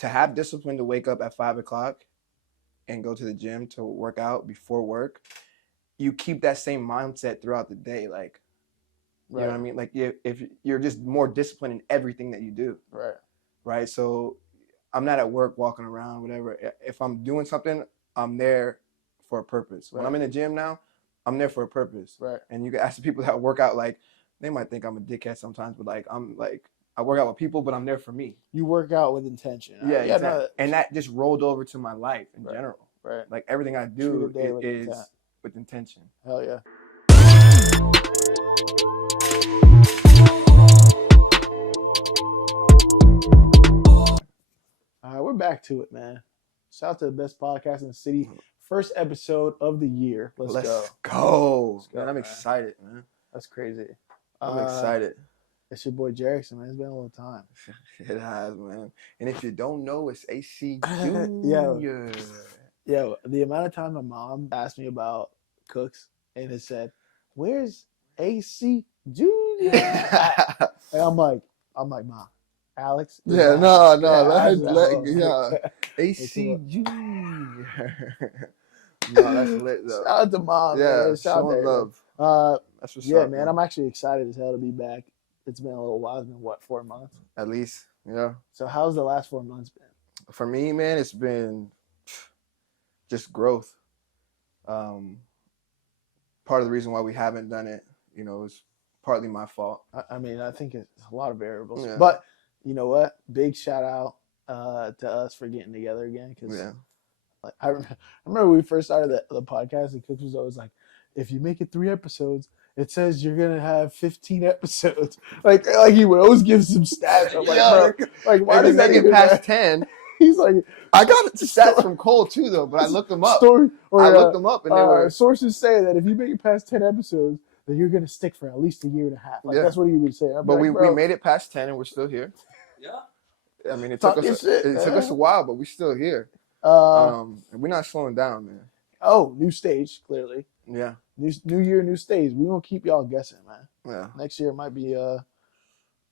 to have discipline to wake up at 5:00 and go to the gym to work out before work, you keep that same mindset throughout the day. Like, you know what I mean? Like, if you're just more disciplined in everything that you do. Right. So I'm not at work walking around, whatever. If I'm doing something, I'm there for a purpose. When I'm in the gym now, I'm there for a purpose. And you can ask the people that work out, like, they might think I'm a dickhead sometimes, but like, I work out with people, but I'm there for me. You work out with intention. Yeah, exactly. No, and that just rolled over to my life in general. Like, everything I do is with intention. Hell yeah. All right, we're back to it, man. Shout out to the best podcast in the city. First episode of the year. Let's go. Man, I'm excited, man. That's crazy. I'm excited. It's your boy Jerickson, man. It's been a long time. It has, man. And if you don't know, it's AC Junior. Yo, the amount of time my mom asked me about Cooks and it said, "Where's AC Junior?" And I'm like, Mom, Alex. Yeah, no. AC Junior. No, that's lit though. Shout out to Mom. Yeah, man. Shout out to love. That's what's up, man. I'm actually excited as hell to be back. It's been a little while. It's been 4 months? At least, yeah. So how's the last 4 months been? For me, man, it's been just growth. Part of the reason why we haven't done it, is partly my fault. I mean, I think it's a lot of variables. Yeah. But you know what? Big shout out to us for getting together again. Because I remember when we first started the podcast, and Cooks was always like, if you make it 3 episodes, it says you're gonna have 15 episodes. Like he would always give some stats. I'm like, bro, like why does that get past 10? He's like, I got stats from Cole too, though, but I looked them up. I looked them up, and they were sources say that if you make it past 10 episodes, then you're gonna stick for at least a year and a half. Like that's what he would say. But we made it past 10, and we're still here. Yeah. I mean, it took us a while, but we're still here. And we're not slowing down, man. Oh, new stage, clearly. Yeah. New year, new stage. We gonna keep y'all guessing, man. Yeah. Next year might be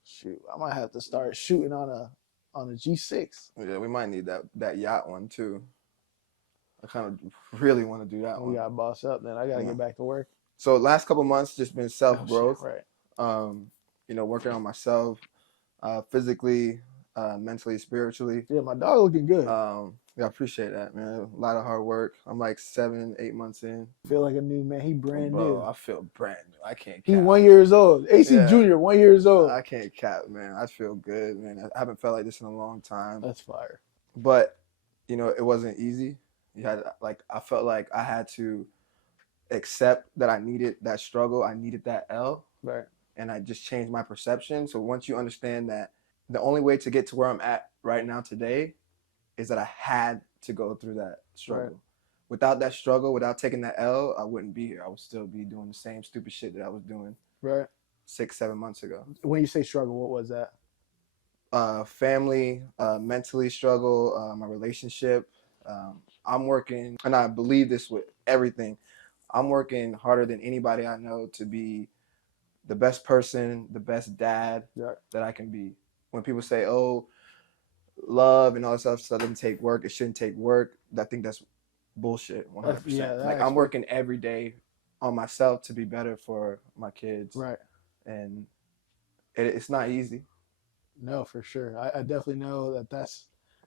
shoot. I might have to start shooting on a G6. Yeah, we might need that yacht one too. I kind of really want to do that one. We gotta boss up, then I gotta get back to work. So last couple months just been self-growth. Right. Working on myself, physically, mentally, spiritually. Yeah, my dog looking good. Yeah, I appreciate that, man. A lot of hard work. I'm like 7-8 months in. Feel like a new man. He brand new. I feel brand new. I can't cap. He 1 year old. AC Junior, 1 year old. I can't cap, man. I feel good, man. I haven't felt like this in a long time. That's fire. But, it wasn't easy. I felt like I had to accept that I needed that struggle. I needed that L. Right. And I just changed my perception. So once you understand that the only way to get to where I'm at right now today is that I had to go through that struggle. Right. Without that struggle, without taking that L, I wouldn't be here. I would still be doing the same stupid shit that I was doing 6-7 months ago. When you say struggle, what was that? Family, mentally struggle, my relationship. I'm working, and I believe this with everything. I'm working harder than anybody I know to be the best person, the best dad that I can be. When people say, oh, love and all that stuff doesn't take work, it shouldn't take work, I think that's bullshit 100%. Yeah, I'm working every day on myself to be better for my kids. Right. And it's not easy. No, for sure. I definitely know that's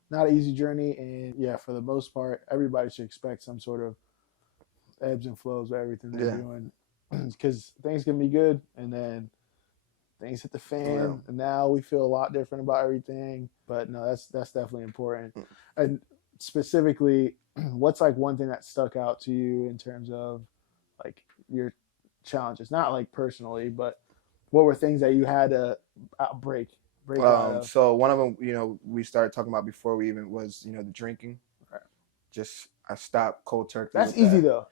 not an easy journey. And yeah, for the most part, everybody should expect some sort of ebbs and flows with everything they're doing. Because things can be good, and then things hit the fan, and now we feel a lot different about everything. But no, that's definitely important. And specifically, what's like one thing that stuck out to you in terms of like your challenges? Not like personally, but what were things that you had to break out of? So one of them, we started talking about before we even was, the drinking. Right. Just I stopped cold turkey. That's easy though.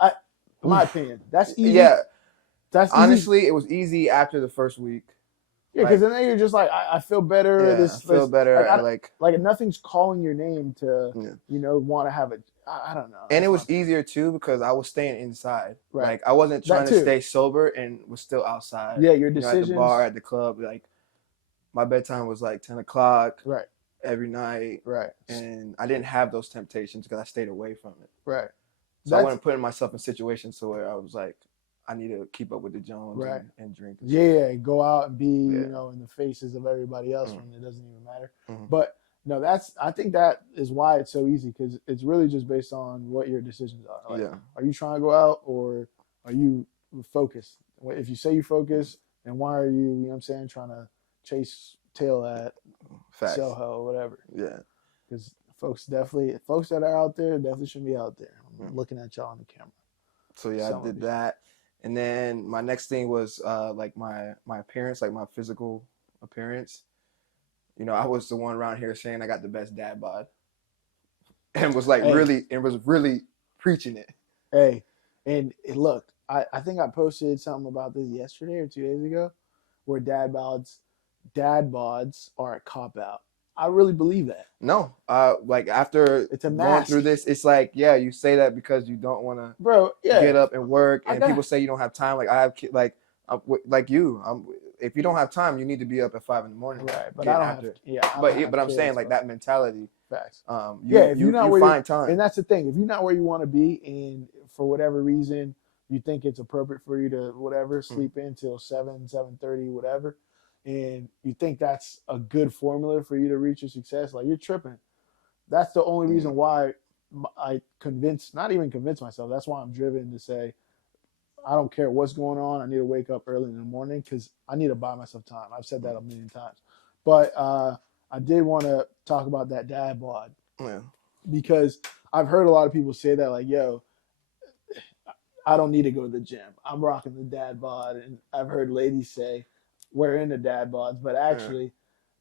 In my opinion, that's easy. Yeah. That's honestly, it was easy after the first week. Yeah, because then you're just like, I feel better. Yeah, I feel better. Like nothing's calling your name to, want to have I don't know. And it was easier too because I was staying inside. Right. Like I wasn't trying to stay sober and was still outside. Yeah, your decisions. At the bar, at the club. Like my bedtime was like 10 o'clock. Right. every night. Right. And I didn't have those temptations because I stayed away from it. Right. So I wasn't putting myself in situations to where I was like, I need to keep up with the Jones right. and drink. Yeah, go out and be, Yeah. you know, in the faces of everybody else when it doesn't even matter. Mm-hmm. But no, I think that is why it's so easy, because it's really just based on what your decisions are. Like, are you trying to go out, or are you focused? If you say you focus, then why are you know what I'm saying, trying to chase tail at Soho or whatever? Yeah. Because folks that are out there definitely shouldn't be out there. I'm looking at y'all on the camera. So yeah, I did that. And then my next thing was like my appearance, like my physical appearance. You know, I was the one around here saying I got the best dad bod, and was like really preaching it. Hey, and look, I think I posted something about this yesterday or 2 days ago, where dad bods are a cop out. I really believe that. No, like after it's a going through this, it's like, yeah, you say that because you don't want to, get up and work, and people say you don't have time. Like I have, like you, if you don't have time, you need to be up at 5 a.m. Right, but I don't have. Yeah, but I'm saying like that mentality. Facts. If you're not where you find time, and that's the thing. If you're not where you want to be, and for whatever reason you think it's appropriate for you to whatever sleep in till 7:30, whatever, and you think that's a good formula for you to reach your success, like, you're tripping. That's the only reason why I not even convince myself. That's why I'm driven to say, I don't care what's going on. I need to wake up early in the morning because I need to buy myself time. I've said that a million times. But I did want to talk about that dad bod. Yeah. Because I've heard a lot of people say that, like, yo, I don't need to go to the gym. I'm rocking the dad bod. And I've heard ladies say, we're into dad bods. But actually,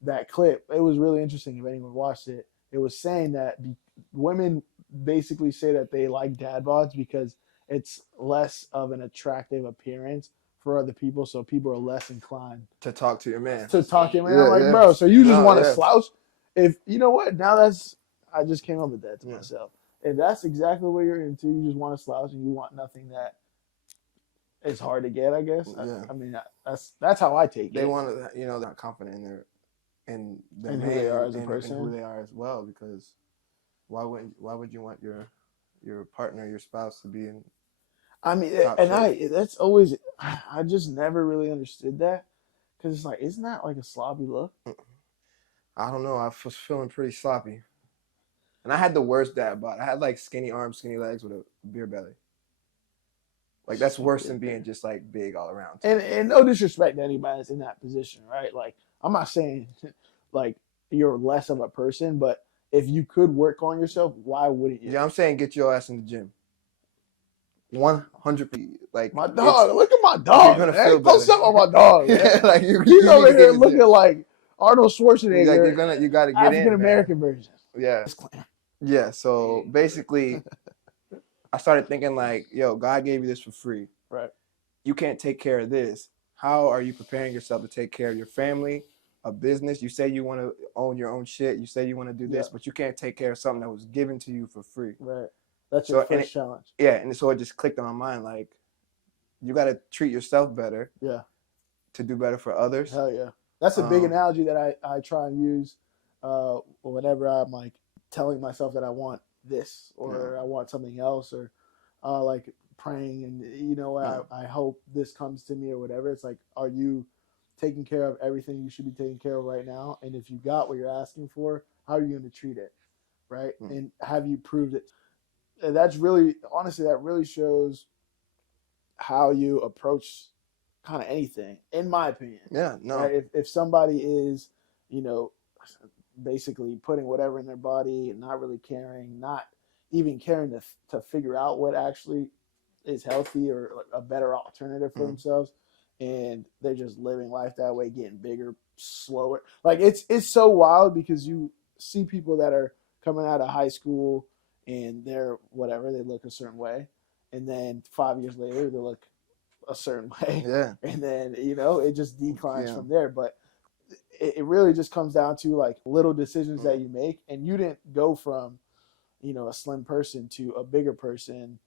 that clip, it was really interesting if anyone watched it. It was saying that women basically say that they like dad bods because it's less of an attractive appearance for other people, so people are less inclined to talk to your man. I'm like, bro, so you just want to slouch? If you know what, I just came up with that to myself. If that's exactly what you're into, you just want to slouch and you want nothing that is hard to get, I guess. I mean, that's how I take it. They want to, they're not confident in their man, who they are as a person, and who they are as well. Because why would you want your partner, your spouse, to be in? I mean, and that's always, I just never really understood that, because it's like, isn't that like a sloppy look? I don't know. I was feeling pretty sloppy, and I had the worst dad bod. I had like skinny arms, skinny legs with a beer belly. Like, that's worse than being just like big all around. And no disrespect to anybody that's in that position, right? Like, I'm not saying like you're less of a person, but if you could work on yourself, why wouldn't you? Yeah, I'm saying get your ass in the gym. 100%. Like, my dog, look at my dog. You're gonna feel post up on my dog. Yeah, like he's over here looking like Arnold Schwarzenegger. Like, you gotta get African American version. Yeah. Yeah. So basically, I started thinking like, yo, God gave you this for free. Right. You can't take care of this. How are you preparing yourself to take care of your family, a business? You say you want to own your own shit. You say you want to do this, but you can't take care of something that was given to you for free. Right. That's your first challenge. Yeah, and so it just clicked on my mind, like, you got to treat yourself better. Yeah. To do better for others. Hell yeah. That's a big analogy that I try and use whenever I'm like telling myself that I want this or I want something else, or like praying and I hope this comes to me or whatever. It's like, are you taking care of everything you should be taking care of right now? And if you got what you're asking for, how are you going to treat it? Right. And have you proved it? And that's really, honestly, that really shows how you approach kind of anything, in my opinion. Yeah, no. Right? If somebody is, basically putting whatever in their body and not really caring, not even caring to figure out what actually is healthy or a better alternative for themselves, and they're just living life that way, getting bigger, slower. Like, it's so wild, because you see people that are coming out of high school and they're whatever, they look a certain way, and then 5 years later they look a certain way. Yeah. And then, it just declines from there. But it really just comes down to like little decisions that you make, and you didn't go from, a slim person to a bigger person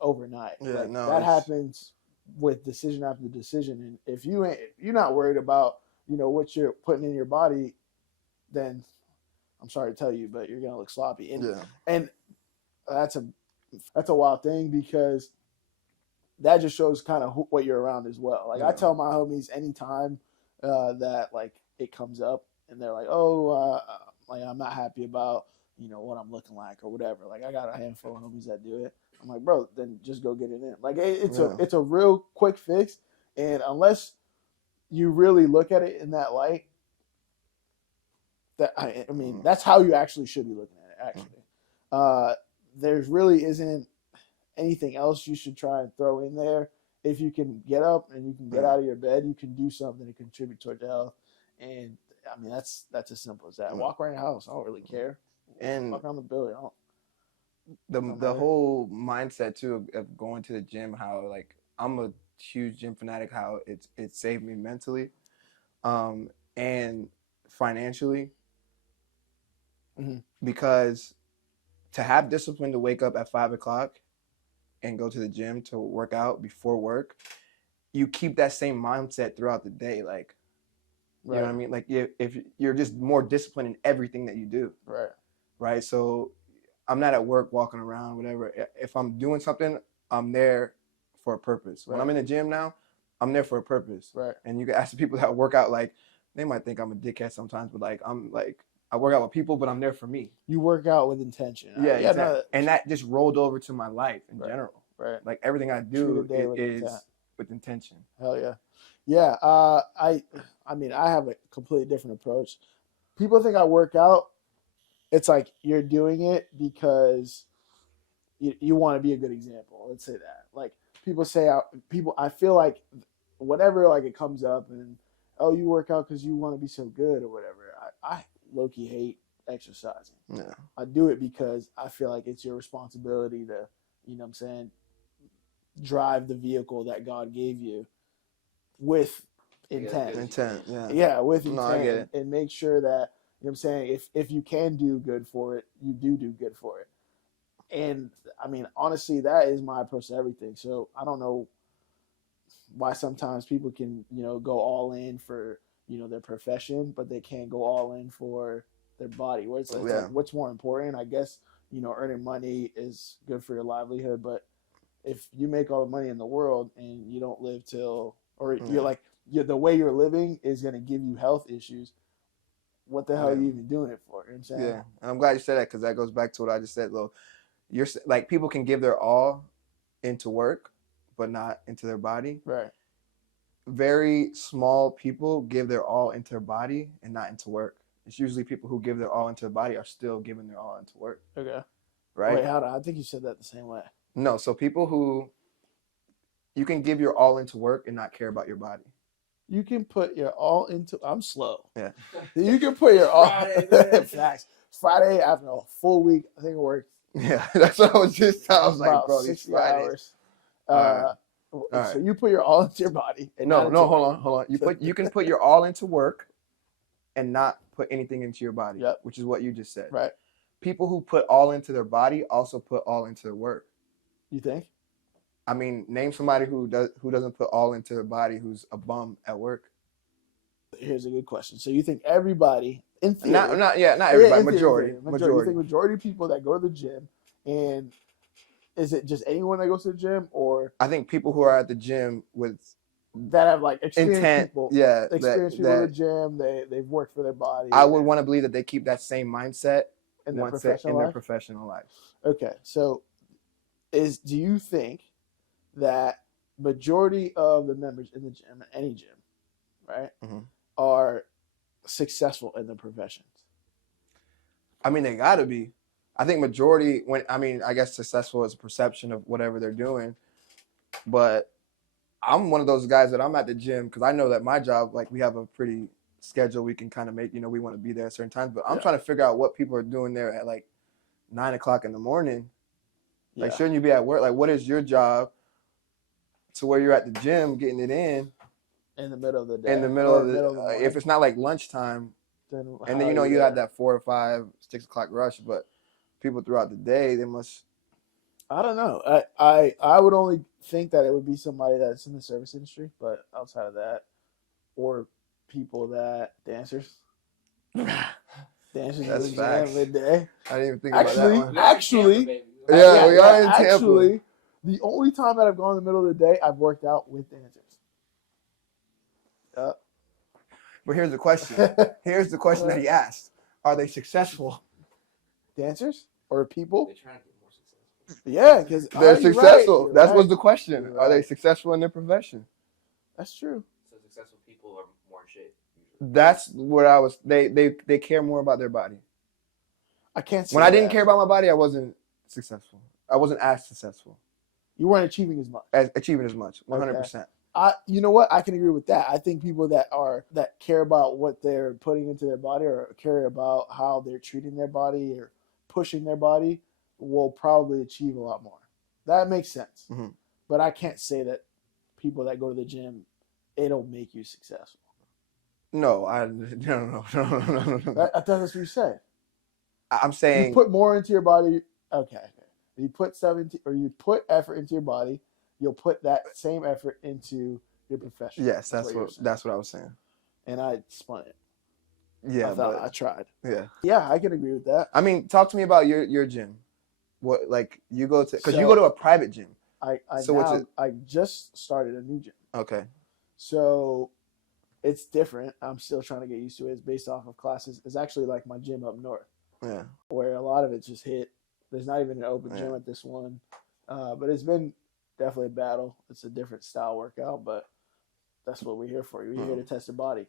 overnight. Yeah, that happens with decision after decision. And if you're not worried about, what you're putting in your body, then I'm sorry to tell you, but you're gonna look sloppy. Yeah. And that's a wild thing because that just shows kind of what you're around as well. Like I tell my homies anytime that like it comes up and they're like, oh, like I'm not happy about what I'm looking like or whatever. Like I got a handful of homies that do it. I'm like, bro, then just go get it in. Like it's a real quick fix, and unless you really look at it in that light, that I mean that's how you actually should be looking at it. Actually, there's really isn't anything else you should try and throw in there. If you can get up and you can get out of your bed, you can do something to contribute toward the health. And I mean, that's as simple as that. Walk around your house. I don't really care. And walk around the building. the whole mindset too of going to the gym, how like I'm a huge gym fanatic, how it saved me mentally, and financially, because to have discipline to wake up at 5 o'clock and go to the gym to work out before work, you keep that same mindset throughout the day. Like, you know what I mean? Like if you're just more disciplined in everything that you do. Right. So I'm not at work walking around, whatever. If I'm doing something, I'm there for a purpose. When I'm in the gym now, I'm there for a purpose. And you can ask the people that work out, like, they might think I'm a dickhead sometimes, but like I work out with people, but I'm there for me. You work out with intention. Yeah, exactly. No, and that just rolled over to my life in general. Like everything I do is with intention. Hell yeah. Yeah. I mean, I have a completely different approach. People think I work out. It's like you're doing it because you want to be a good example. Let's say that. Like people say, I feel like whenever like it comes up and, oh, you work out because you want to be so good or whatever. I low-key hate exercising. Yeah. I do it because I feel like it's your responsibility to, you know what I'm saying, drive the vehicle that God gave you with intent. Yeah, with intent. No, I get it. And make sure that, you know what I'm saying, if you can do good for it, you do good for it. And I mean, honestly, that is my approach to everything. So I don't know why sometimes people can, go all in for, their profession, but they can't go all in for their body. Where it's like, what's more important? I guess, earning money is good for your livelihood, but if you make all the money in the world and you don't live till, or you're like, the way you're living is going to give you health issues, what the hell are you even doing it for? You know what I'm saying? Yeah, and I'm glad you said that because that goes back to what I just said, though. You're like, people can give their all into work, but not into their body. Right. Very small people give their all into their body and not into work. It's usually people who give their all into their body are still giving their all into work. Okay. Right? Wait, I think you said that the same way. No, so people who, you can give your all into work and not care about your body. You can put your all into, I'm slow. Yeah. You can put your all, facts. Friday after a full week, I think it worked. Yeah, that's what I was just telling. I was like, bro, these 60 hours. So you put your all into your body. And no, hold on. You can put your all into work and not put anything into your body, which is what you just said. Right. People who put all into their body also put all into their work. You think? I mean, name somebody who doesn't put all into their body who's a bum at work. Here's a good question. So you think everybody, in theory, not everybody, majority. You think majority of people that go to the gym, and is it just anyone that goes to the gym, or I think people who are at the gym with that have like experienced people, experienced people at the gym, they've worked for their body. I would want to believe that they keep that same mindset in their professional life. Okay, so do you think that majority of the members in the gym, any gym, right, are successful in their professions? I mean, they gotta be. I think majority, I guess successful is a perception of whatever they're doing. But I'm one of those guys that I'm at the gym because I know that my job, like we have a pretty schedule we can kind of make, we want to be there at certain times. But I'm trying to figure out what people are doing there at like 9 o'clock in the morning. Like, shouldn't you be at work? Like, what is your job to where you're at the gym getting it in the middle of the day? In the middle of the if it's not like lunchtime, then you have that 4 or 5, 6 o'clock rush. But people throughout the day, they must. I don't know. I would only think that it would be somebody that's in the service industry, but outside of that, or people that dancers. Dancers That's in the facts. gym midday. I didn't even think about that one. Actually, Yeah, we are in Tampa. Actually, the only time that I've gone in the middle of the day, I've worked out with dancers. But here's the question. Here's the question that he asked. Are they successful? Dancers or people? They're trying to get more successful. Yeah, because They're successful. Right, That was the question. You're Are they right. successful in their profession? That's true. So successful people are more in shape. Usually. That's what I was. They care more about their body. I can't say When I didn't that. care about my body, I wasn't successful. I wasn't as successful. You weren't achieving as much. Achieving as much. 100%. You know what? I can agree with that. I think people that care about what they're putting into their body or care about how they're treating their body or pushing their body will probably achieve a lot more. That makes sense. Mm-hmm. But I can't say that people that go to the gym, it'll make you successful. No. I thought that's what you said. I'm saying you put more into your body. Okay. You put you put effort into your body. You'll put that same effort into your profession. yes. That's what I was saying. And I spun it. Yeah, I tried. Yeah. Yeah, I can agree with that. I mean, talk to me about your gym. What you go to? Because you go to a private gym. I just started a new gym. Okay. So it's different. I'm still trying to get used to it. It's based off of classes. It's actually like my gym up north. Yeah. Where a lot of it's just hit. There's not even an open gym at this one. But it's been definitely a battle. It's a different style workout, but that's what we're here for. We're here to test the body.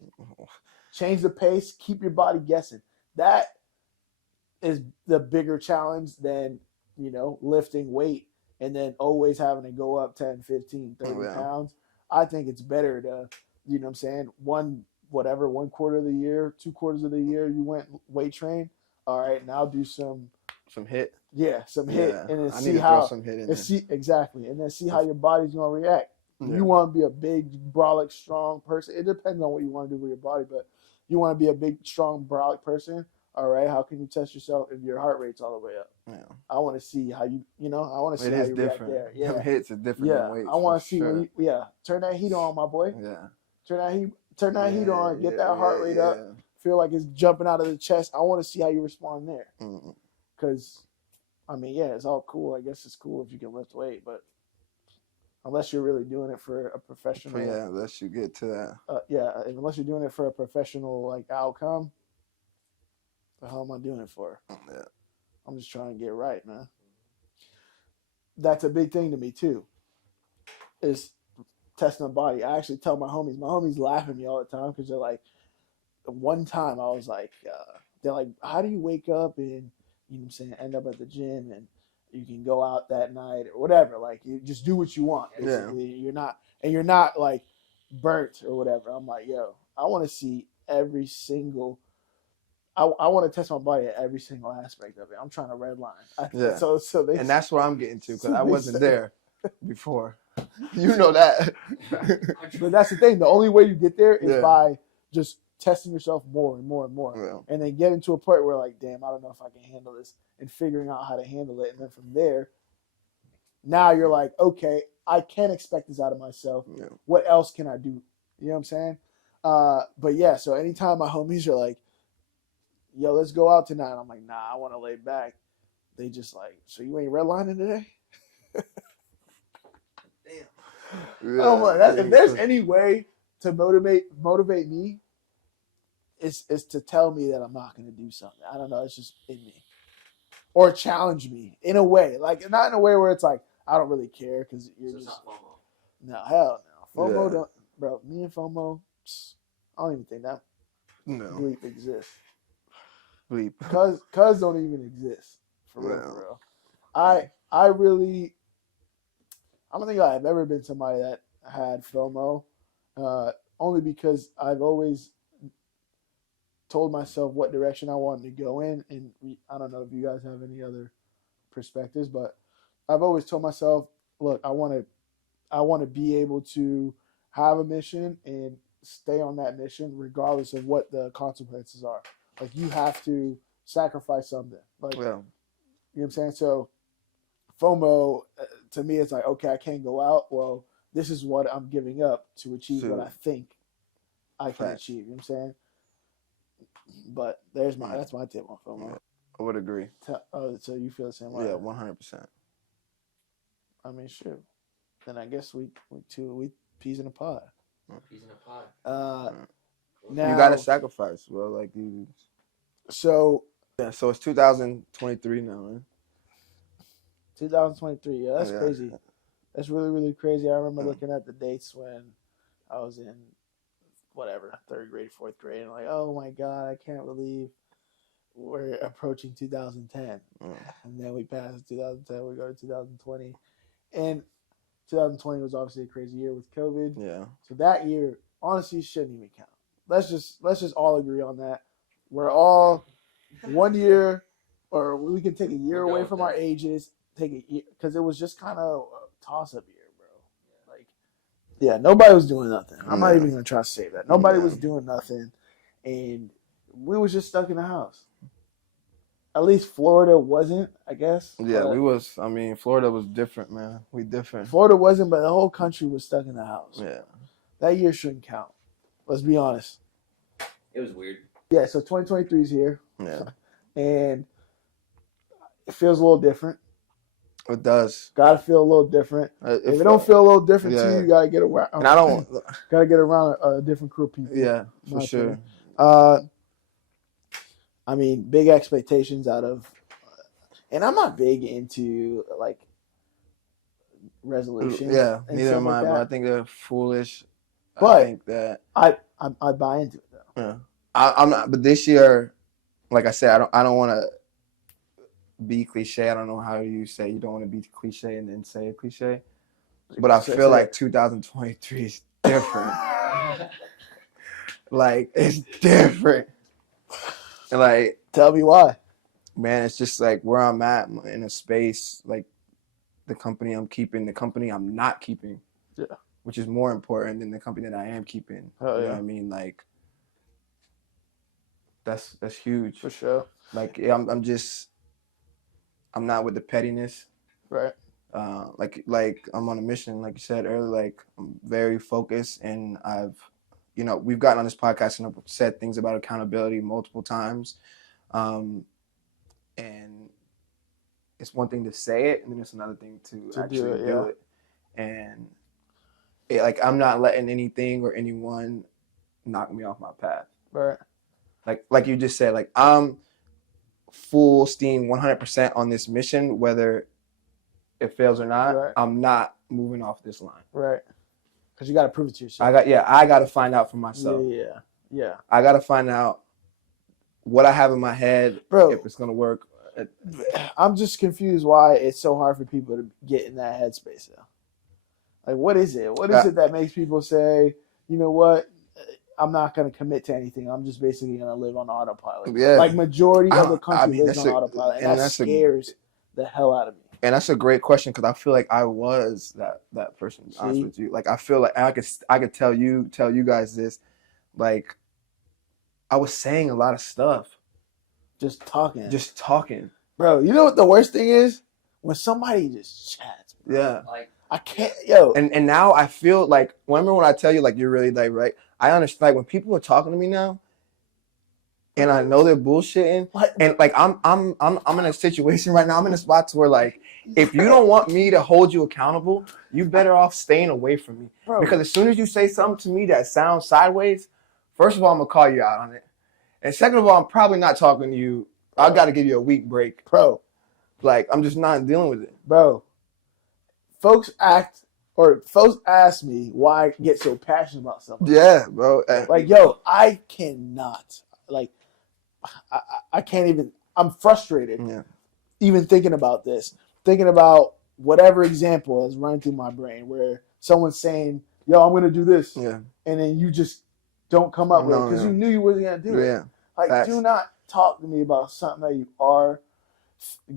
Change the pace. Keep your body guessing. That is the bigger challenge than, lifting weight and then always having to go up 10, 15, 30 pounds. I think it's better to, one quarter of the year, 2 quarters of the year, you went weight train. All right, now do some hit. Yeah, some hit, and then I see need to how throw some hit in there. Exactly, and then see how your body's gonna react. Yeah. You want to be a big, brolic, strong person. It depends on what you want to do with your body, but you want to be a big, strong, brolic person. All right, how can you test yourself if your heart rate's all the way up? Yeah. I want to see how you, I want to see how you react there. Yeah, Them hits are different than weights. I want to see when turn that heat on, my boy. Yeah. Turn that heat on. Get that heart rate up. Feel like it's jumping out of the chest. I want to see how you respond there. Because, it's all cool. I guess it's cool if you can lift weight, but unless you're really doing it for a professional. Yeah, unless you get to that. Unless you're doing it for a professional outcome. The hell am I doing it for? Yeah. I'm just trying to get right, man. That's a big thing to me too. Is testing the body. I actually tell my homies laugh at me all the time because they're like, one time I was like, they're like, how do you wake up and end up at the gym and you can go out that night or whatever? Like, you just do what you want. Basically, you're not like burnt or whatever. I'm like, yo, I want to see every single. I want to test my body at every single aspect of it. I'm trying to redline. So and that's what I'm getting to because I wasn't there before. You know that. But that's the thing. The only way you get there is by just testing yourself more and more and more. Yeah. And then getting to a point where like, damn, I don't know if I can handle this and figuring out how to handle it. And then from there, now you're like, okay, I can expect this out of myself. Yeah. What else can I do? You know what I'm saying? But yeah, so anytime my homies are like, yo, let's go out tonight. I'm like, nah, I want to lay back. They just like, so you ain't redlining today? Damn. I'm like, if there's any way to motivate me, it's to tell me that I'm not going to do something. I don't know. It's just in me. Or challenge me in a way. Like, not in a way where it's like, I don't really care because you're just. It's not FOMO. No, hell no. FOMO don't. Bro, me and FOMO, I don't even think that bleep exists. Bleep. Cuz don't even exist. For real. I don't think I've ever been somebody that had FOMO. Only because I've always told myself what direction I wanted to go in, and I don't know if you guys have any other perspectives, but I've always told myself, look, I want to be able to have a mission and stay on that mission regardless of what the consequences are. Like, you have to sacrifice something. Like, you know what I'm saying? So FOMO, to me, it's like, okay, I can't go out. Well, this is what I'm giving up to achieve what I think I can achieve. You know what I'm saying? But that's my tip on FOMO. I would agree. So you feel the same way? Yeah, 100%. I mean, sure. Then I guess we peas in a pod. Peas in a pod. Now You gotta sacrifice, bro. Like you. So Yeah, so it's 2023 now, man. 2023. Yeah, that's Yeah. crazy. That's really, really crazy. I remember looking at the dates when I was in whatever, 3rd grade, 4th grade, and like, oh my God, I can't believe we're approaching 2010. And then we passed 2010, we go to 2020. And 2020 was obviously a crazy year with COVID. Yeah. So that year, honestly, shouldn't even count. Let's just all agree on that. We're all 1 year, or we can take a year away from our ages, take a year, because it was just kind of a toss-up year, bro. Like, yeah, nobody was doing nothing. I'm not even gonna try to say that. Nobody was doing nothing, and we was just stuck in the house. At least Florida wasn't, I guess. Yeah, we was. I mean, Florida was different, man. We different. Florida wasn't, but the whole country was stuck in the house. Yeah. That year shouldn't count. Let's be honest. It was weird. Yeah, so 2023 is here. Yeah. And it feels a little different. It does. Gotta feel a little different. If it don't feel a little different to you, you gotta get around. And I don't. Gotta get around a different crew of people. Yeah, for sure. I mean, big expectations out of, and I'm not big into like resolutions. Yeah, neither am like I. But I think they're foolish. But I think that I buy into it though. Yeah, I'm not. But this year, like I said, I don't want to be cliche. I don't know how you say you don't want to be cliche and then say a cliche. But I feel like 2023 is different. Like it's different. Like, tell me why. Man, it's just like where I'm at in a space, like the company I'm keeping, the company I'm not keeping. Yeah. Which is more important than the company that I am keeping. Oh, you know what I mean? Like that's huge. For sure. Like I'm not with the pettiness. Right. Like I'm on a mission, like you said earlier, like I'm very focused, and we've gotten on this podcast and I've said things about accountability multiple times. And it's one thing to say it, and then it's another thing to actually do it. And I'm not letting anything or anyone knock me off my path. Right. Like you just said, like I'm full steam 100% on this mission, whether it fails or not. Right. I'm not moving off this line. Right. Because you got to prove it to yourself. I got to find out for myself. Yeah. I got to find out what I have in my head, bro, if it's going to work. I'm just confused why it's so hard for people to get in that headspace now. Like, what is it? What is it that makes people say, you know what, I'm not going to commit to anything. I'm just basically going to live on autopilot. Yeah. Like, majority of the country lives on autopilot, and that scares the hell out of me. And that's a great question, because I feel like I was that person, to be honest with you. Like, I feel like I could tell you guys this. Like, I was saying a lot of stuff. Just talking. Bro, you know what the worst thing is? When somebody just chats. Bro. Yeah. Like, I can't, yo. And now I feel like, remember when I tell you, like, you're really, like, right? I understand, like, when people are talking to me now, and I know they're bullshitting, and, like, I'm in a situation right now, I'm in a spot where, like, if you don't want me to hold you accountable, you better off staying away from me. Bro. Because as soon as you say something to me that sounds sideways, first of all, I'm going to call you out on it. And second of all, I'm probably not talking to you. I got to give you a week break. Bro. Like, I'm just not dealing with it. Bro. Folks ask me why I get so passionate about something. Yeah, bro. Like, yo, I cannot. Like, I can't even. I'm frustrated. Yeah. Even thinking about this. Thinking about whatever example is running through my brain where someone's saying, yo, I'm going to do this. Yeah. And then you just don't come up with it because you knew you wasn't going to do it. Yeah. Like, do not talk to me about something that you are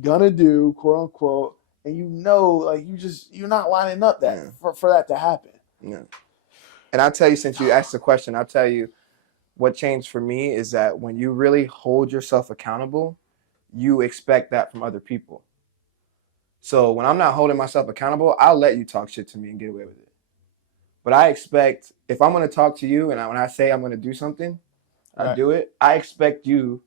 going to do, quote unquote, and you know, like, you're not lining up that for that to happen. Yeah. And I'll tell you, since you asked the question, I'll tell you what changed for me is that when you really hold yourself accountable, you expect that from other people. So when I'm not holding myself accountable, I'll let you talk shit to me and get away with it. But I expect, if I'm going to talk to you and when I say I'm going to do something, I do it. I expect you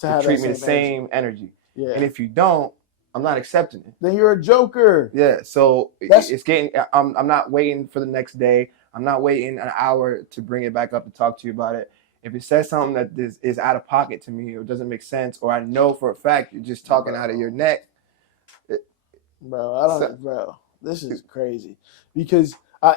to treat me the same energy. Yeah. And if you don't, I'm not accepting it. Then you're a joker. Yeah. So it's getting. I'm not waiting for the next day. I'm not waiting an hour to bring it back up to talk to you about it. If it says something that is out of pocket to me or doesn't make sense, or I know for a fact you're just talking out of your neck. Bro, this is crazy. Because I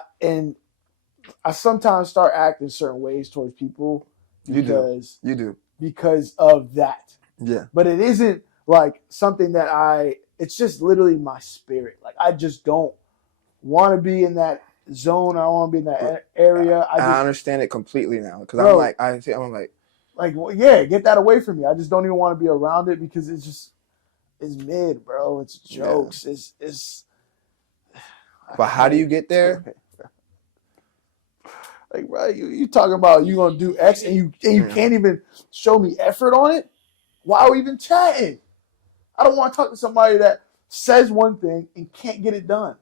sometimes start acting certain ways towards people because you do. Because of that. Yeah. But it isn't like something that it's just literally my spirit. Like I just don't want to be in that zone. I don't want to be in that area. I understand it completely now because I'm like, well, yeah, get that away from me. I just don't even want to be around it because it's mid, bro. It's jokes. Yeah. It's. But how do you get there? Like, bro, you talking about you gonna do X and you can't even show me effort on it? Why are we even chatting? I don't want to talk to somebody that says one thing and can't get it done.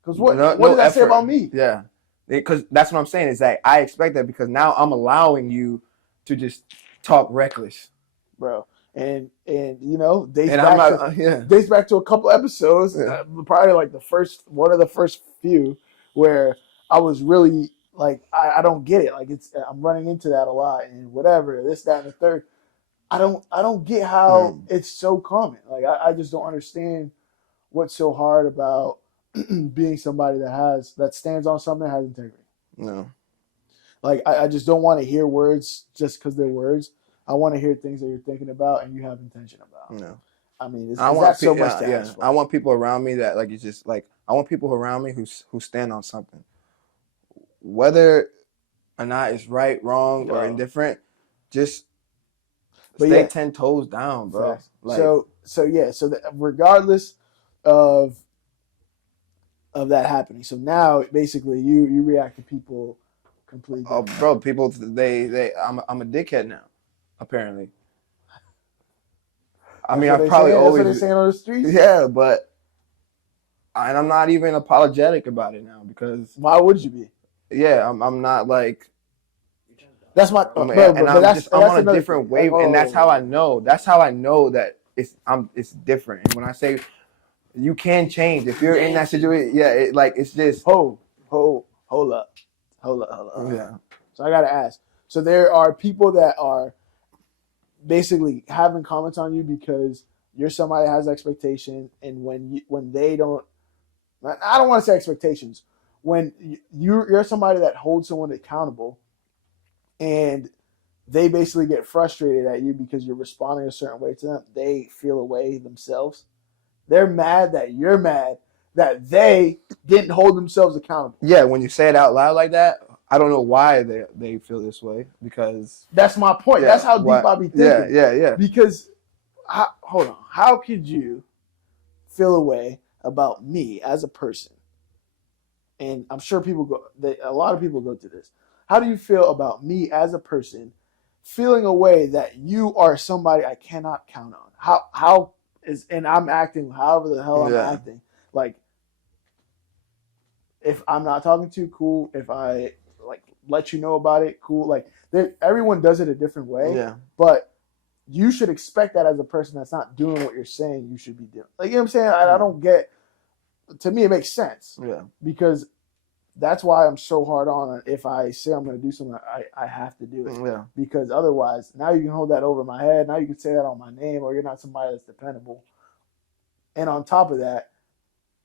Because what does that say about me? Yeah, because that's what I'm saying is that I expect that because now I'm allowing you to just talk reckless, bro. And dates back to a couple episodes, probably like one of the first few where I was really like, I don't get it. Like I'm running into that a lot and whatever, this, that, and the third. I don't get how it's so common. Like I just don't understand what's so hard about being somebody that stands on something that has integrity. No. Like I just don't want to hear words just because they're words. I want to hear things that you're thinking about and you have intention about. No. I mean, it's not so much to ask for. I want people around me that like it's just like I want people around me who stand on something. Whether or not it's right, wrong, or indifferent, just stay 10 toes down, bro. Like, so regardless of that happening, so now basically you react to people completely. Oh, bro, people I'm a dickhead now, apparently. I mean, I've probably always. That's what they're saying on the streets. Yeah, but I'm not even apologetic about it now because. Why would you be? Yeah, I'm not like. That's my. I'm on a different wave, and that's how I know. That's how I know that it's different. And when I say you can change if you're in that situation, it's just. Hold up. Yeah. So I gotta ask. So there are people that are basically having comments on you because you're somebody that has expectation, and when they don't, I don't want to say expectations. When you're somebody that holds someone accountable, and they basically get frustrated at you because you're responding a certain way to them, they feel a way themselves. They're mad that you're mad that they didn't hold themselves accountable. Yeah, when you say it out loud like that, I don't know why they feel this way because that's my point. That's how deep I be thinking. Yeah. Because hold on, how could you feel a way about me as a person? And I'm sure a lot of people go through this. How do you feel about me as a person feeling a way that you are somebody I cannot count on? And I'm acting however the hell I'm acting. Like, if I'm not talking to you, cool. If I let you know about it, cool. Like everyone does it a different way. Yeah. But you should expect that as a person that's not doing what you're saying you should be doing. Like, you know what I'm saying? I don't get. To me, it makes sense. Yeah. Because that's why I'm so hard on it. If I say I'm going to do something, I have to do it. Yeah. Because otherwise, now you can hold that over my head. Now you can say that on my name, or you're not somebody that's dependable. And on top of that,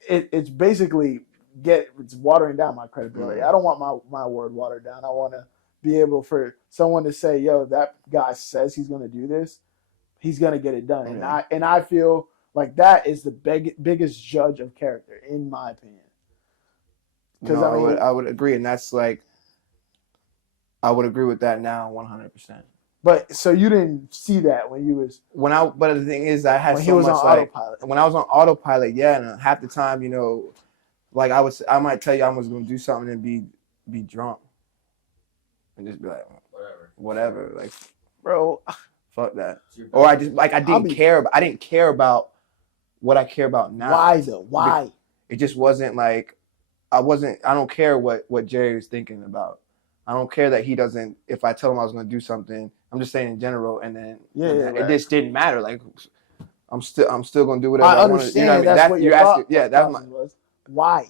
it's basically it's watering down my credibility. I don't want my word watered down. I want to be able for someone to say, yo, that guy says he's going to do this. He's going to get it done. Yeah. And I feel like that is the biggest judge of character, in my opinion. Because I would agree, and that's like I would agree with that now 100%. But so you didn't see that when you was but the thing is, I had when so he was much on like autopilot. when I was on autopilot, and half the time, like I might tell you I was going to do something and be drunk, and just be like whatever, like bro, fuck that, or I just like I didn't care about what I care about now. Why though? Why? It just wasn't like I don't care what Jerry was thinking about. I don't care that he doesn't. If I tell him I was going to do something, I'm just saying in general, and then right. it just didn't matter. Like I'm still going to do whatever I I want understand. to. You know what I mean? That's what your thought That's was. Why?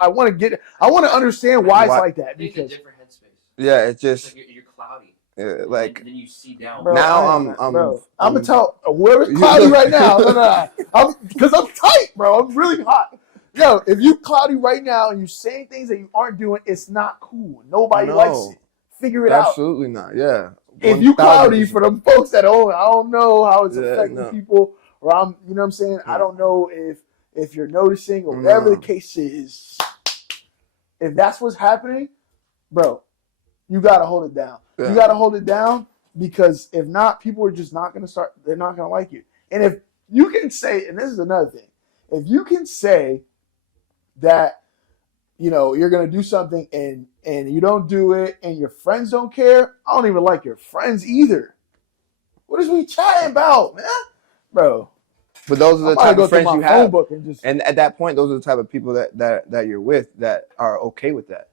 I want to understand why it's like that. Because it's a different headspace. Yeah, it's just like you're cloudy. Like and then you see down. Bro, now I'm gonna tell whoever's cloudy right now. No, because I'm tight, bro. I'm really hot. Yo, if you cloudy right now and you saying things that you aren't doing, it's not cool. Nobody likes it. Figure it out. Absolutely not. Yeah. If you cloudy for them folks that I don't know how it's affecting people, or you know what I'm saying? I don't know if you're noticing or whatever the case is. If that's what's happening, bro, you gotta hold it down. Yeah. You gotta hold it down because if not, people are just not gonna start. They're not gonna like you. And if you can say, and this is another thing, if you can say that, you know, you're gonna do something and you don't do it, and your friends don't care, I don't even like your friends either. What is we chatting about, man, bro? But those are the type of friends you have, and at that point, those are the type of people that you're with that are okay with that.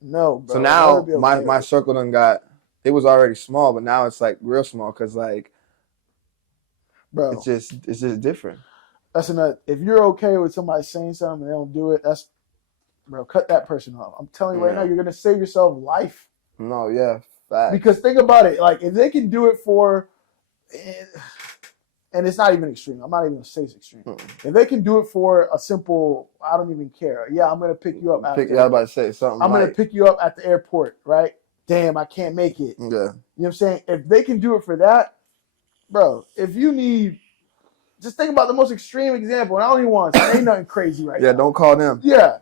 No, bro. So now my circle done got, it was already small, but now it's like real small because like, bro, it's just different. That's another. If you're okay with somebody saying something and they don't do it, that's, bro, cut that person off. I'm telling you right now, you're gonna save yourself life. No, yeah, facts. Because think about it, like if they can do it for, and it's not even extreme. I'm not even gonna say it's extreme. If they can do it for a simple, I don't even care. Yeah, I'm gonna pick you up. I was about to say something. I'm gonna pick you up at the airport, right? Damn, I can't make it. Yeah. You know what I'm saying? If they can do it for that, bro, if you need, just think about the most extreme example. And I don't even want to say nothing crazy right now. Yeah, don't call them. Yeah.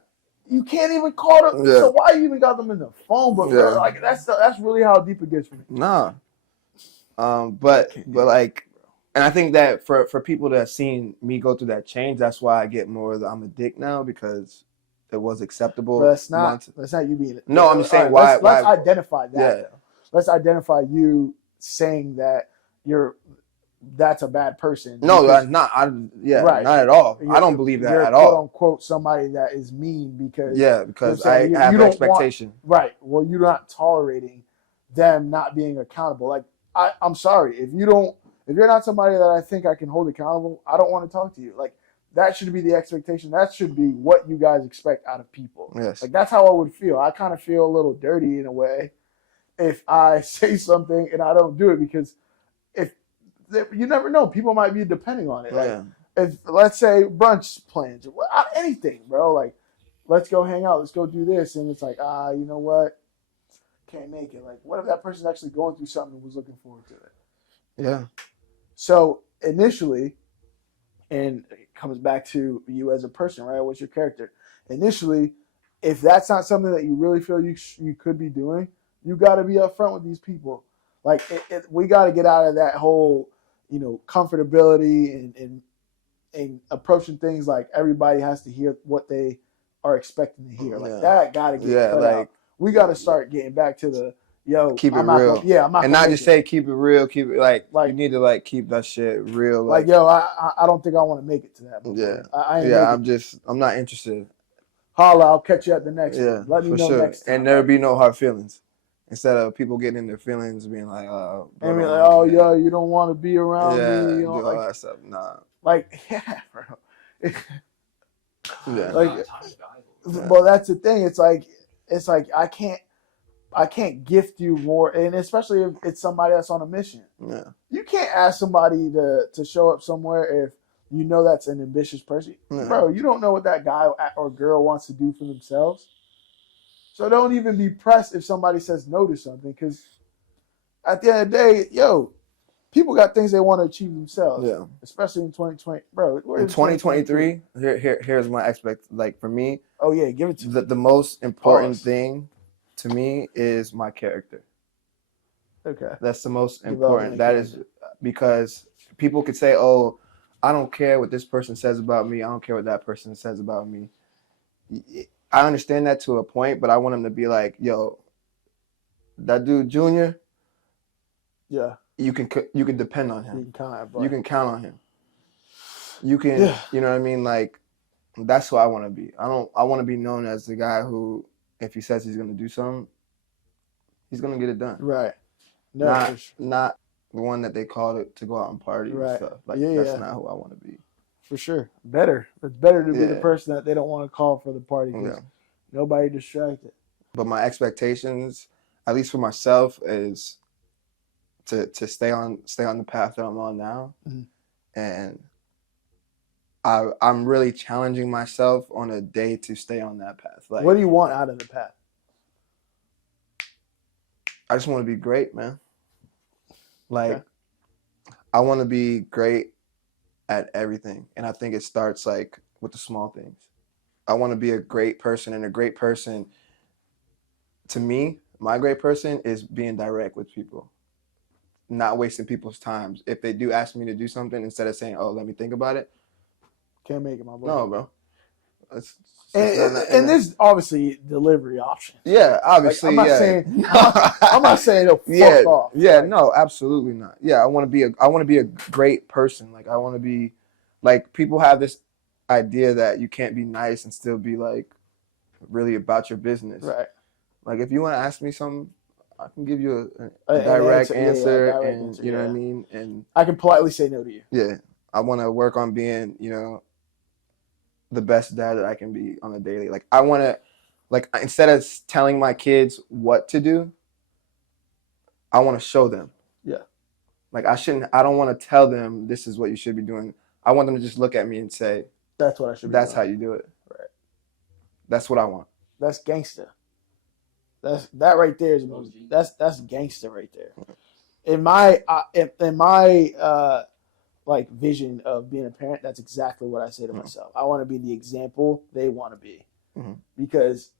You can't even call them. Yeah. So why you even got them in the phone book? Yeah. Like that's really how deep it gets for me. Nah. But like, and I think that for people that have seen me go through that change, that's why I get more of the I'm a dick now, because it was acceptable. But that's not you being it. No, I'm just saying why. Let's identify that. Yeah. Let's identify you saying that that's a bad person. No, that's not. Right. Not at all. I don't believe that at all. Quote unquote somebody that is mean because I have an expectation. Right. Well, you're not tolerating them not being accountable. Like I'm sorry if you're not somebody that I think I can hold accountable, I don't want to talk to you. Like that should be the expectation. That should be what you guys expect out of people. Yes. Like that's how I would feel. I kind of feel a little dirty in a way if I say something and I don't do it, because you never know. People might be depending on it. Like if, let's say, brunch plans, anything, bro. Like, let's go hang out. Let's go do this. And it's like, you know what? Can't make it. Like, what if that person's actually going through something and was looking forward to it? Yeah. So initially, and it comes back to you as a person, right? What's your character? Initially, if that's not something that you really feel you could be doing, you got to be upfront with these people. Like, we got to get out of that whole, comfortability and approaching things like everybody has to hear what they are expecting to hear. Like that got to get cut out. We got to start getting back to the keep it real. I'm not. And not just say keep it real. Keep it like you need to keep that shit real. Like I don't think I want to make it to that point. I'm not interested. Holla, I'll catch you at the next one. Let me know next time. And there'll be no hard feelings. Instead of people getting in their feelings, being like, and be like, you don't want to be around me. You know, do all that stuff. Nah. Like, bro. Well, that's the thing. It's like I can't gift you more, and especially if it's somebody that's on a mission. Yeah. You can't ask somebody to show up somewhere if you know that's an ambitious person. Yeah. Bro, you don't know what that guy or girl wants to do for themselves. So don't even be pressed if somebody says no to something, because at the end of the day, people got things they want to achieve themselves. Yeah. Especially in 2020. Bro, in 2023, here's my for me. Oh, yeah, give it to me. The most important thing to me is my character. Okay. That's the most important. That is because people could say, oh, I don't care what this person says about me. I don't care what that person says about me. I understand that to a point, but I want them to be like, yo, that dude Junior, yeah, you can depend on him. You can count on him. You can, you know what I mean? Like, that's who I want to be. I want to be known as the guy who, if he says he's going to do something, he's gonna get it done. Right. No, Not the one that they call to go out and party and Right. stuff. Like Yeah, that's yeah. not who I want to be. For sure. Better. It's better to be the Yeah. person that they don't want to call for the party because Yeah. nobody distracted. But my expectations, at least for myself, is to stay on the path that I'm on now, Mhm. and I'm really challenging myself on a day to stay on that path. Like, What do you want out of the path? I just want to be great, man. Like, Okay. I want to be great at everything, and I think it starts like with the small things. I want to be a great person, and a great person, to me, my great person is being direct with people, not wasting people's times. If they do ask me to do something, instead of saying, "Oh, let me think about it," Can't make it, my boy. no, bro. It's And there's obviously delivery options. yeah, obviously, Like, I'm not saying no, fuck off. Yeah, Like, no, absolutely not. Yeah, I want to be a great person. Like, I want to be, like, people have this idea that you can't be nice and still be like really about your business. right. Like, if you want to ask me something, I can give you a direct answer, and you know what I mean. And I can politely say no to you. yeah, I want to work on being, the best dad that I can be on a daily. Like, I want to, like, instead of telling my kids what to do, I want to show them. Yeah. Like, I don't want to tell them this is what you should be doing. I want them to just look at me and say, That's what I should be that's doing. how you do it. Right. That's what I want. That's gangster. That right there is that's gangster right there. In my like vision of being a parent, that's exactly what I say to myself. I want to be the example they want to be, because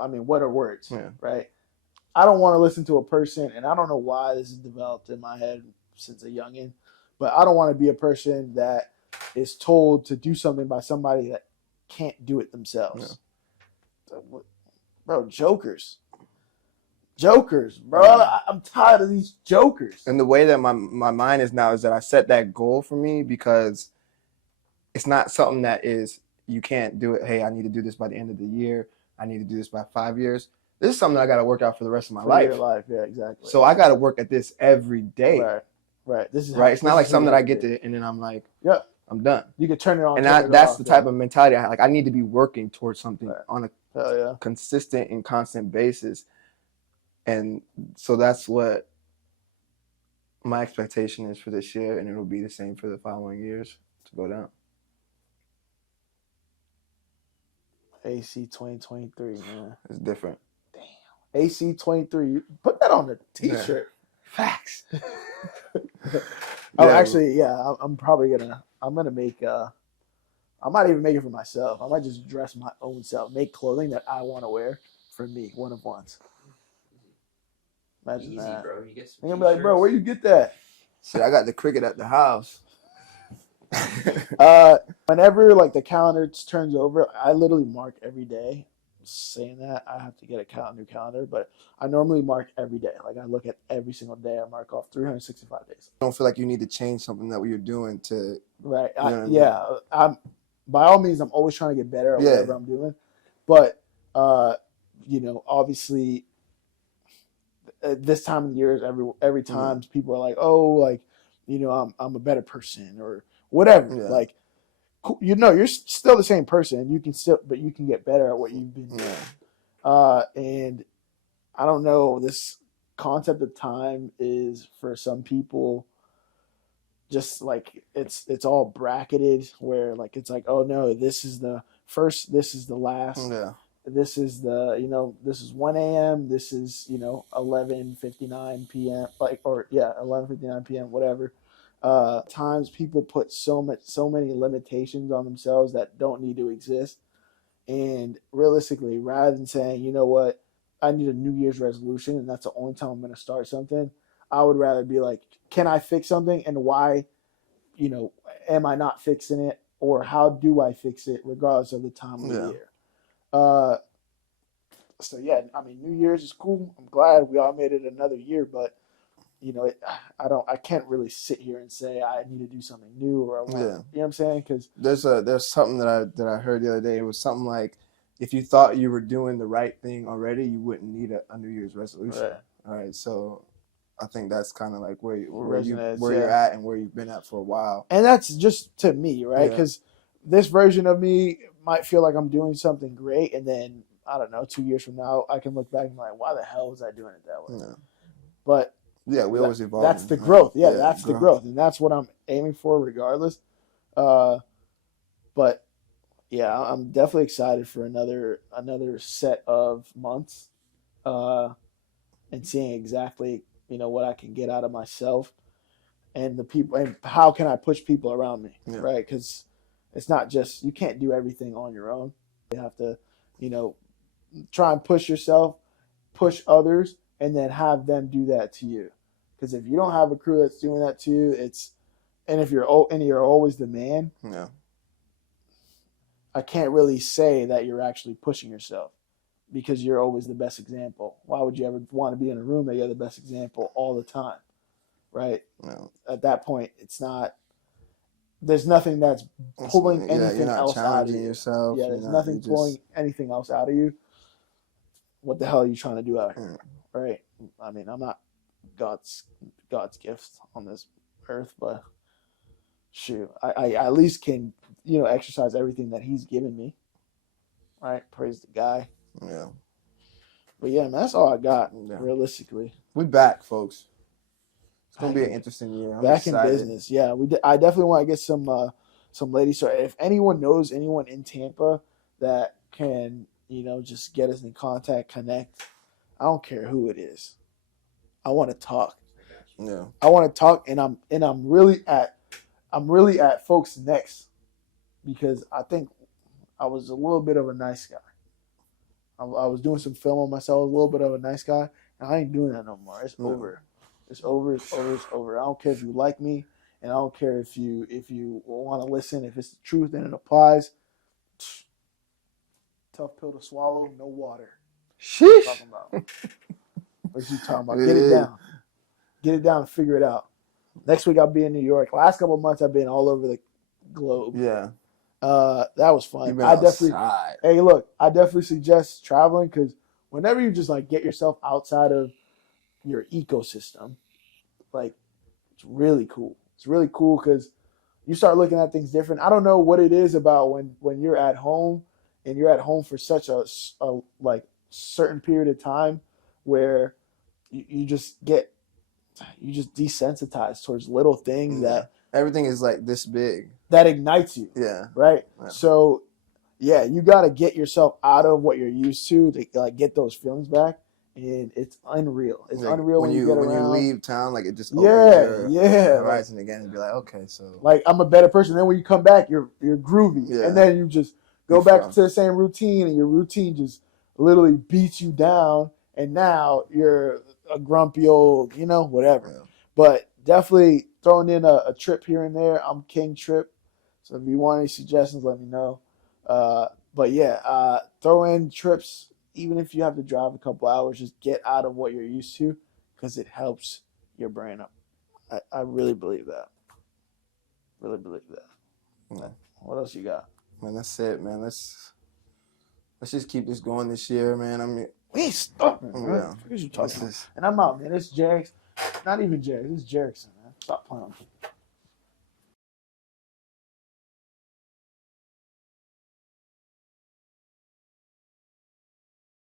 I mean, what are words, right? I don't want to listen to a person, and I don't know why this is developed in my head since a youngin', but I don't want to be a person that is told to do something by somebody that can't do it themselves. Bro, jokers, bro. I'm tired of these jokers. And the way that my mind is now is that I set that goal for me because it's not something that is, you can't do it. Hey, I need to do this by the end of the year. I need to do this by 5 years. This is something that I got to work out for the rest of my life. Your life, yeah, exactly. So I got to work at this every day. Right. This is right. It's not like something that I get to, and then I'm like, yeah, I'm done. You can turn it on. And that's the type of mentality I have. Like, I need to be working towards something on a consistent and constant basis. And so that's what my expectation is for this year, and it'll be the same for the following years to go down. AC 2023, man. It's different. Damn. AC 23. Put that on the t-shirt. Yeah. Facts. Actually, I'm probably gonna make I might even make it for myself. I might just dress my own self, make clothing that I want to wear for me, one of ones. Imagine Easy, that. bro. You get some I'm gonna be like, bro, where you get that? See, I got the cricket at the house. Whenever like the calendar turns over, I literally mark every day. Saying that, I have to get a new calendar, but I normally mark every day. Like, I look at every single day. I mark off 365 days. I don't feel like you need to change something that you're doing to. Right. You know yeah. I'm by all means, I'm always trying to get better at whatever I'm doing, but obviously, this time of the year is every time people are like, oh, like, I'm a better person or whatever. Yeah. Like, you're still the same person. But you can get better at what you've been doing. And I don't know, this concept of time is for some people just like it's all bracketed where like it's like, oh no, this is the first, this is the last. Yeah. This is this is 1 a.m. This is 11:59 p.m. 11:59 p.m. whatever. Times people put so many limitations on themselves that don't need to exist. And realistically, rather than saying, you know what, I need a New Year's resolution and that's the only time I'm going to start something, I would rather be like, can I fix something, and why, am I not fixing it, or how do I fix it regardless of the time of the year? So yeah, I mean, New Year's is cool. I'm glad we all made it another year, but I can't really sit here and say I need to do something new or I want, you know what I'm saying? Because there's something that I heard the other day. It was something like if you thought you were doing the right thing already, you wouldn't need a New Year's resolution. Right. All right, so I think that's kind of like where Resonates, you're at and where you've been at for a while. And that's just to me, right? Because this version of me might feel like I'm doing something great, and then I don't know, 2 years from now, I can look back and be like, why the hell was I doing it that way? Yeah. But yeah, we always evolve. That's the growth. Yeah, that's the growth, and that's what I'm aiming for, regardless. But yeah, I'm definitely excited for another set of months, and seeing exactly what I can get out of myself and the people, and how can I push people around me, right? Because it's not just, you can't do everything on your own. You have to, try and push yourself, push others, and then have them do that to you. Because if you don't have a crew that's doing that to you, and if you're always the man, I can't really say that you're actually pushing yourself, because you're always the best example. Why would you ever want to be in a room that you're the best example all the time, right? No. At that point, it's not. There's nothing that's pulling anything else out of you. Yourself. Yeah, there's nothing pulling anything else out of you. What the hell are you trying to do out here, right? I mean, I'm not God's gift on this earth, but shoot, I at least can exercise everything that He's given me. Right, praise the guy. Yeah. But yeah, man, that's all I got. Realistically, we back, folks. It's gonna be an interesting year. I'm back excited. in business. Yeah, I definitely want to get some ladies. So if anyone knows anyone in Tampa that can just get us in contact, connect. I don't care who it is. I want to talk. Yeah. I want to talk, and I'm really at folks' necks, because I think I was a little bit of a nice guy. I was doing some film on myself, a little bit of a nice guy, and I ain't doing that no more. It's over. It's over. It's over. It's over. I don't care if you like me, and I don't care if you want to listen. If it's the truth and it applies, tough pill to swallow, no water. Sheesh. What you talking about? Get it down. Get it down and figure it out. Next week I'll be in New York. Last couple of months I've been all over the globe. Yeah. That was fun. I definitely suggest traveling, because whenever you just get yourself outside of your ecosystem, it's really cool. It's really cool because you start looking at things different. I don't know what it is about when you're at home, and you're at home for such a certain period of time, where you just desensitized towards little things that everything is this big. That ignites you. Yeah. Right? Yeah. So, yeah, you got to get yourself out of what you're used to get those feelings back. And it's unreal. It's unreal when you get around. When you leave town, it just opens your horizon again, and be like, okay, so. I'm a better person. Then when you come back, you're groovy. Yeah. And then you just go back to the same routine, and your routine just literally beats you down. And now you're a grumpy old, whatever. Yeah. But definitely throwing in a trip here and there. I'm King Trip. So if you want any suggestions, let me know. But yeah, throw in trips, even if you have to drive a couple hours. Just get out of what you're used to, because it helps your brain up. I really believe that. Really believe that. Yeah. What else you got? Man, that's it, man. Let's just keep this going this year, man. I mean, we ain't stopping, man. Yeah. What are you talking about? And I'm out, man. It's Jags. Not even Jags. It's Jerrickson, man. Stop playing with me.